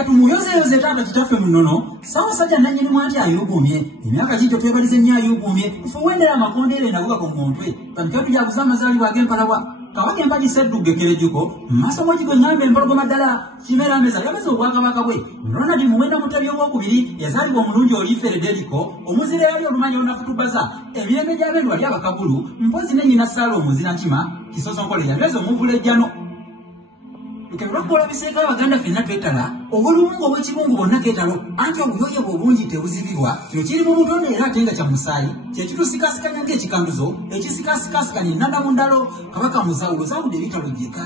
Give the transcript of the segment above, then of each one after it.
katu muyozeyoze taata kitaffe munono Ssaabasajja nannyini mwati ayugumye emyaka gityo twebalize nnyo ayugumye fuwendera amakondere naguga ku muntwe tanike tujaguza amazaalibwa ag'empalawa kabaka empagi seddugekerejuko maaso mwegigwe ng'ambe empologoma ddala kimera ameza yameza obwakabaka bwe Ronald Muwenda Mutebi owookubiri yazaalibwa omulungi oli Federico omuzira yali olumanyi olunakutubaza emirembe gy'abendo wali abakabulu mpozi ne nnyina Saala omuzira nkima Kisosonkole yalweza omuvulejjano Lwakukola biseeka Abaganda ffenna twetala obulungu obw'ekibungu bwonna keetalo anti obuyoye bw'obungi tebuzibirwa kino kiri mu butonde era ate nga kya musaayi kye kitusikaasikanya ng'ekikanduzo ekisikaasikasikanya ennanda mu ndalo kabaka muzawulo zaawudde ebitalo gyeka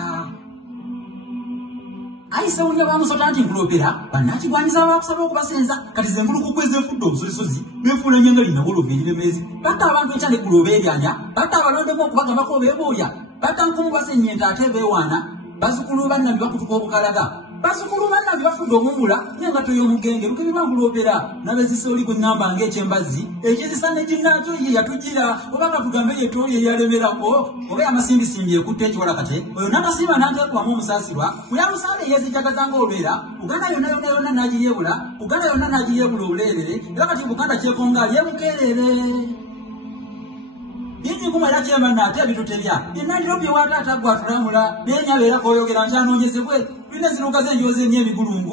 ayisewunya bamusota nti nkuloopera bannakigwanyiza abakusaba okubasenza kati ze nkulukuku ez'enfudde obusozisozi beefuula nnyo nga linabulova eriremezi batta abantu ekyale kulooba ebyanya batta abalondemu okubagambako obeebooya batta nkumu basennyenta ate beewaana bazukulu bannabbi bakutuka obukalaga bazukulu bannabbi bafudde omuwula n'engato y'omugenge lukebibwa nkuloopera n'abezisa oli gwe ŋŋamba ng'ekyembazzi ekizisa ne ginnaakyo ye yatugira oba katugambe yetooli eyalemerako oba amasimbisimbi ekutte ekiwalakate oyo n'amasiba n'anteekwamu omusaasirwa muyalusaale yeezijagaza ng'obeera Buganda yonna yonna yonna n'agiyeebula Buganda yonna n'agiyeebula obuleerere era kati Buganda kyekonga alyebukeerere Yinyi kuma era kyemba nate ebitutebya yenandiro bye wataata gwa tulamula n'enyabeera k'oyogera nkyanoonyezebwe tulina zinuka z'enjozi ennyo ebigulungu